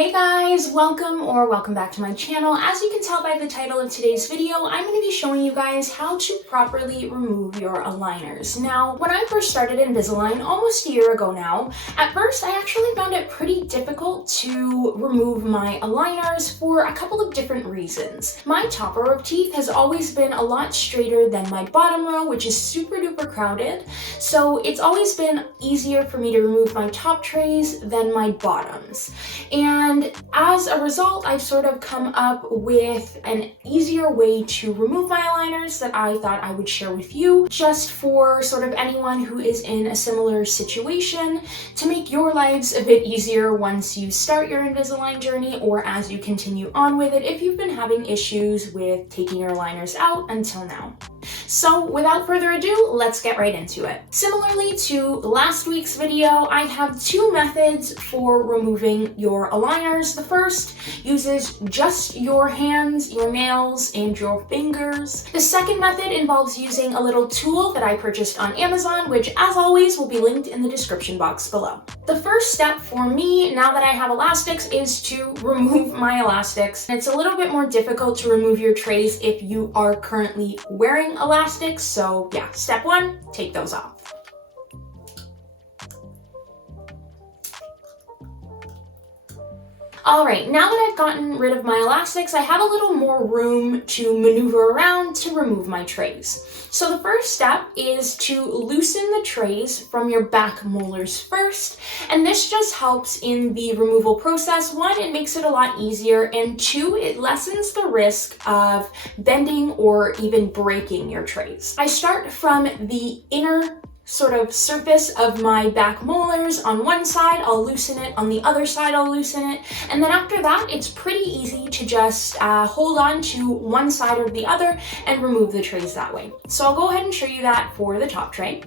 Hey guys, welcome back to my channel. As you can tell by the title of today's video, I'm going to be showing you guys how to properly remove your aligners. Now, when I first started Invisalign almost a year ago now, at first I actually found it pretty difficult to remove my aligners for a couple of different reasons. My top row of teeth has always been a lot straighter than my bottom row, which is super duper crowded. So it's always been easier for me to remove my top trays than my bottoms. And as a result, I've sort of come up with an easier way to remove my aligners that I thought I would share with you, just for sort of anyone who is in a similar situation, to make your lives a bit easier once you start your Invisalign journey or as you continue on with it if you've been having issues with taking your aligners out until now. So without further ado, let's get right into it. Similarly to last week's video, I have two methods for removing your aligners. The first uses just your hands, your nails, and your fingers. The second method involves using a little tool that I purchased on Amazon, which as always will be linked in the description box below. The first step for me, now that I have elastics, is to remove my elastics. It's a little bit more difficult to remove your trays if you are currently wearing elastics, so yeah, step one, take those off. Alright, now that I've gotten rid of my elastics, I have a little more room to maneuver around to remove my trays. So the first step is to loosen the trays from your back molars first, and this just helps in the removal process. One, it makes it a lot easier, and two, it lessens the risk of bending or even breaking your trays. I start from the inner sort of surface of my back molars. On one side, I'll loosen it. On the other side, I'll loosen it. And then after that, it's pretty easy to just hold on to one side or the other and remove the trays that way. So I'll go ahead and show you that for the top tray.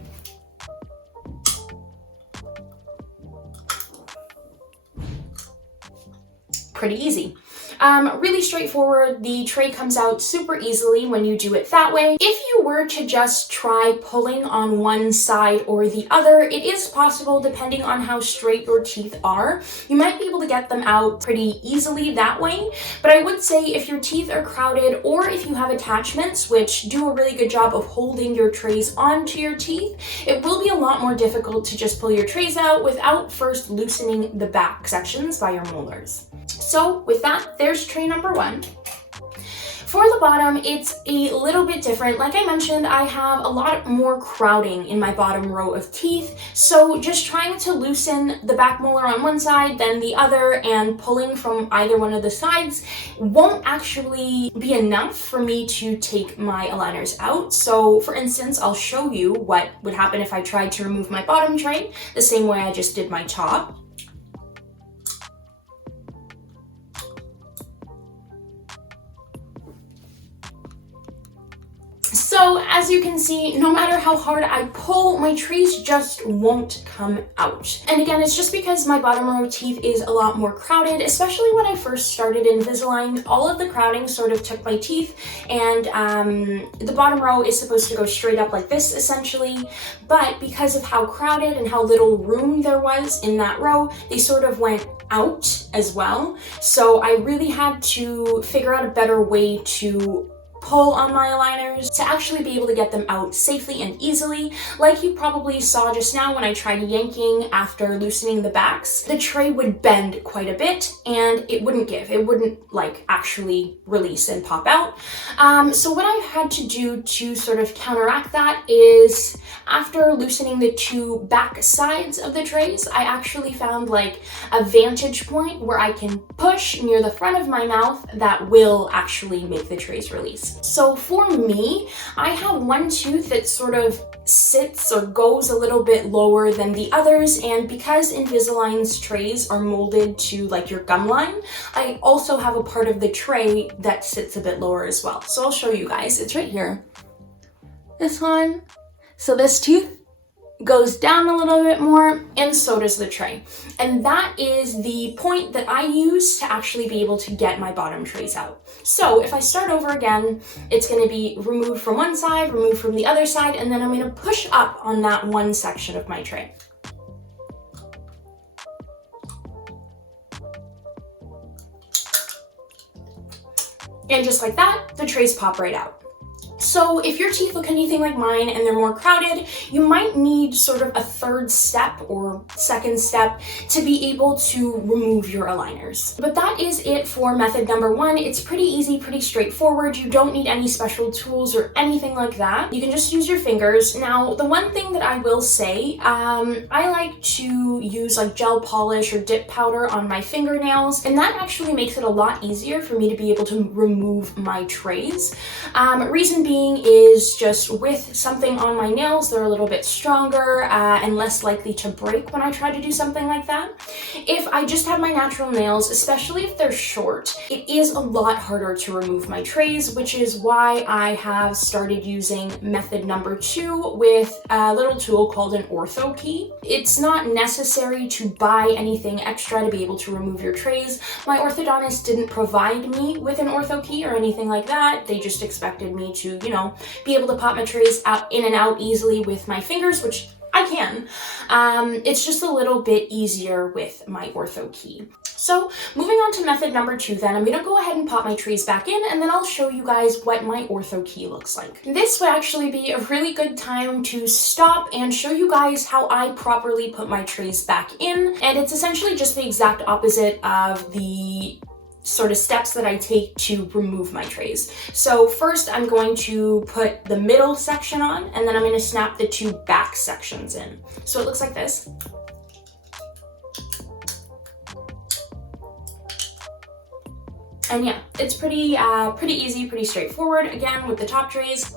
Pretty easy. Really straightforward. The tray comes out super easily when you do it that way. If you were to just try pulling on one side or the other, it is possible, depending on how straight your teeth are. You might be able to get them out pretty easily that way, but I would say if your teeth are crowded or if you have attachments which do a really good job of holding your trays onto your teeth, it will be a lot more difficult to just pull your trays out without first loosening the back sections by your molars. So with that, there's tray number one. For the bottom, it's a little bit different. Like I mentioned, I have a lot more crowding in my bottom row of teeth, so just trying to loosen the back molar on one side, then the other, and pulling from either one of the sides won't actually be enough for me to take my aligners out. So for instance, I'll show you what would happen if I tried to remove my bottom tray the same way I just did my top. So as you can see, no matter how hard I pull, my trays just won't come out. And again, it's just because my bottom row of teeth is a lot more crowded, especially when I first started Invisalign. All of the crowding sort of took my teeth, and the bottom row is supposed to go straight up like this essentially, but because of how crowded and how little room there was in that row, they sort of went out as well. So I really had to figure out a better way to pull on my aligners to actually be able to get them out safely and easily. Like you probably saw just now when I tried yanking after loosening the backs, the tray would bend quite a bit and it wouldn't give. It wouldn't like actually release and pop out. So what I had to do to sort of counteract that is, after loosening the two back sides of the trays, I actually found like a vantage point where I can push near the front of my mouth that will actually make the trays release. So for me, I have one tooth that sort of sits or goes a little bit lower than the others, and because Invisalign's trays are molded to like your gum line, I also have a part of the tray that sits a bit lower as well. So I'll show you guys. It's right here. This one. So this tooth goes down a little bit more, and so does the tray. And that is the point that I use to actually be able to get my bottom trays out. So if I start over again, it's going to be removed from one side, removed from the other side, and then I'm going to push up on that one section of my tray. And just like that, the trays pop right out. So if your teeth look anything like mine and they're more crowded, you might need sort of a third step or second step to be able to remove your aligners. But that is it for method number 1. It's pretty easy, pretty straightforward. You don't need any special tools or anything like that. You can just use your fingers. Now, the one thing that I will say, I like to use like gel polish or dip powder on my fingernails, and that actually makes it a lot easier for me to be able to remove my trays. Reason being is just with something on my nails, they're a little bit stronger and less likely to break when I try to do something like that. If I just have my natural nails, especially if they're short, it is a lot harder to remove my trays, which is why I have started using method number 2 with a little tool called an Ortho Key. It's not necessary to buy anything extra to be able to remove your trays. My orthodontist didn't provide me with an Ortho Key or anything like that. They just expected me to, you know, be able to pop my trays out in and out easily with my fingers, which I can. It's just a little bit easier with my Ortho Key. So moving on to method number 2 then, I'm gonna go ahead and pop my trays back in, and then I'll show you guys what my Ortho Key looks like. This would actually be a really good time to stop and show you guys how I properly put my trays back in. And it's essentially just the exact opposite of the sort of steps that I take to remove my trays. So first I'm going to put the middle section on, and then I'm going to snap the 2 back sections in. So it looks like this. And yeah, it's pretty easy, pretty straightforward. Again, with the top trays.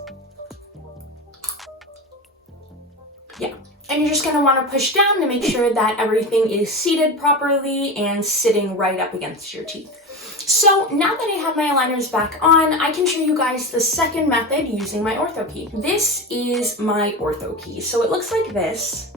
Yeah. And you're just going to want to push down to make sure that everything is seated properly and sitting right up against your teeth. So now that I have my aligners back on, I can show you guys the second method using my Ortho Key. This is my Ortho Key. So it looks like this.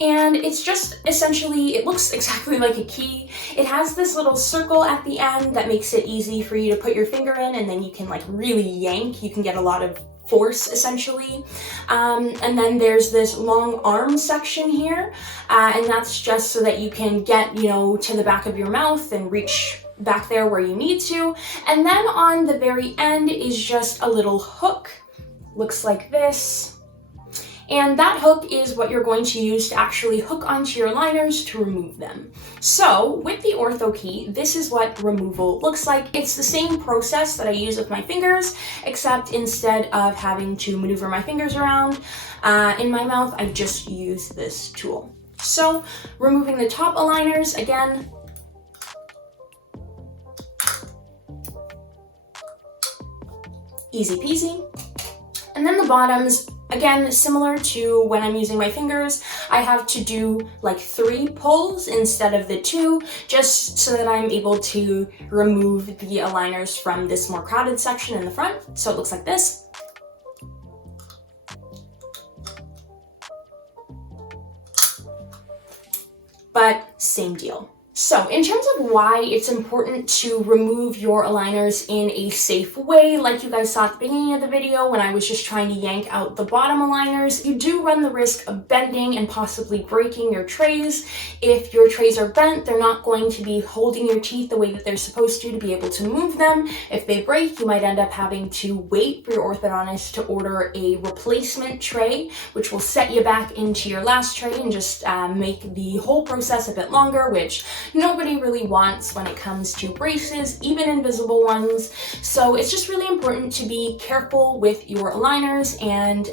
And it's just essentially, it looks exactly like a key. It has this little circle at the end that makes it easy for you to put your finger in, and then you can like really yank. You can get a lot of force essentially. And then there's this long arm section here, and that's just so that you can get, you know, to the back of your mouth and reach back there where you need to. And then on the very end is just a little hook, looks like this. And that hook is what you're going to use to actually hook onto your aligners to remove them. So with the Ortho Key, this is what removal looks like. It's the same process that I use with my fingers, except instead of having to maneuver my fingers around in my mouth, I just use this tool. So removing the top aligners, again, easy peasy. And then the bottoms, again, similar to when I'm using my fingers, I have to do like 3 pulls instead of the 2, just so that I'm able to remove the aligners from this more crowded section in the front. So it looks like this. But same deal. So in terms of why it's important to remove your aligners in a safe way, like you guys saw at the beginning of the video when I was just trying to yank out the bottom aligners, you do run the risk of bending and possibly breaking your trays. If your trays are bent, they're not going to be holding your teeth the way that they're supposed to be able to move them. If they break, you might end up having to wait for your orthodontist to order a replacement tray, which will set you back into your last tray and just make the whole process a bit longer, which nobody really wants when it comes to braces, even invisible ones. So it's just really important to be careful with your aligners and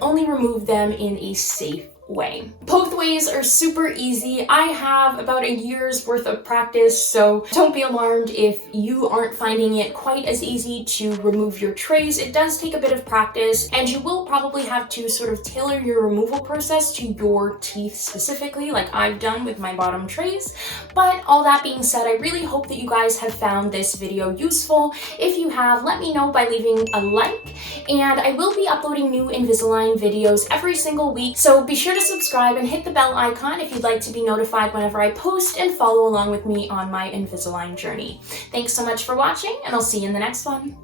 only remove them in a safe way. Both ways are super easy. I have about a year's worth of practice, so don't be alarmed if you aren't finding it quite as easy to remove your trays. It does take a bit of practice, and you will probably have to sort of tailor your removal process to your teeth specifically, like I've done with my bottom trays. But all that being said, I really hope that you guys have found this video useful. If you have, let me know by leaving a like, and I will be uploading new Invisalign videos every single week, so be sure to subscribe and hit the bell icon if you'd like to be notified whenever I post, and follow along with me on my Invisalign journey. Thanks so much for watching, and I'll see you in the next one.